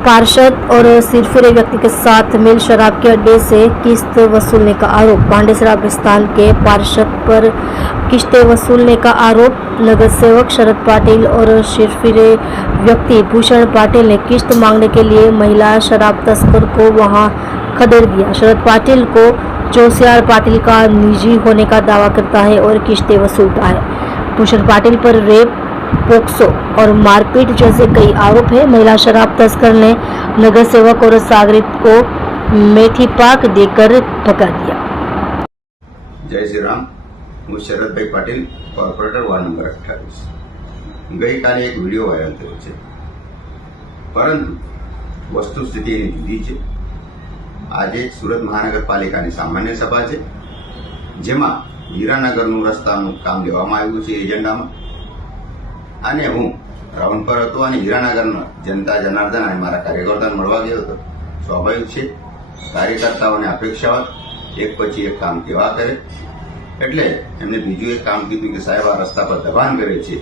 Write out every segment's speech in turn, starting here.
पार्षद और सिरफिरे व्यक्ति के साथ मिल शराब के अड्डे से किस्त वसूलने का आरोप। पांडेसरा स्थान के पार्षद पर किस्तें वसूलने का आरोप। नगर सेवक शरद पाटिल और सिरफिरे व्यक्ति भूषण पाटिल ने किस्त मांगने के लिए महिला शराब तस्कर को वहां खदेड़ दिया। शरद पाटिल को चौसियार पाटिल का निजी होने का दावा करता है और किस्तें वसूलता है। भूषण पाटिल पर रेप, पोक्सो और मारपीट जैसे कई आरोप है। महिला शराब तस्कर ने नगर सेवक और सागरित को मेथी पाक देकर भगा दिया। जय श्री राम। हूँ शरदभाई पाटिल, कॉर्पोरेटर वार्ड नंबर 28। गई काले एक विडियो वायरल थयो छे, परंतु वस्तुस्थिति एनी जुदी छे। આજે સુરત મહાનગરપાલિકાની સામાન્ય સભા છે, જેમાં હીરાનગરનું રસ્તાનું કામ લેવામાં આવ્યું છે એજન્ડામાં, અને હું રાઉન્ડ પર હતો અને હીરાનગરના જનતા જનાર્દન અને મારા કાર્યકર્તાને મળવા ગયો હતો। સ્વાભાવિક છે, કાર્યકર્તાઓને અપેક્ષા હોય એક પછી એક કામ કેવા કરે, એટલે એમને બીજું એક કામ કીધું કે સાહેબ આ રસ્તા પર દબાણ કરે છે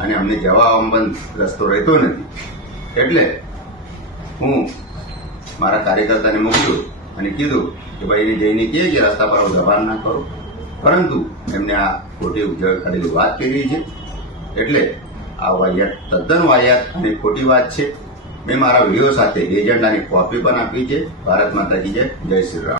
અને અમને જવા આવવામાં રસ્તો રહેતો નથી, એટલે હું મારા કાર્યકર્તાને મોકલ્યું અને કીધું કે ભાઈ એને જઈને કહે કે રસ્તા પર દબાણ ના કરો, પરંતુ એમને આ ખોટી કરેલી વાત કરી છે, એટલે આ વાહિયાત તદ્દન વાહિયાત અને ખોટી વાત છે। મેં મારા વિડીયો સાથે એજન્ડાની કોપી પણ આપી છે। ભારત માતા કી જય, જય શ્રી રામ।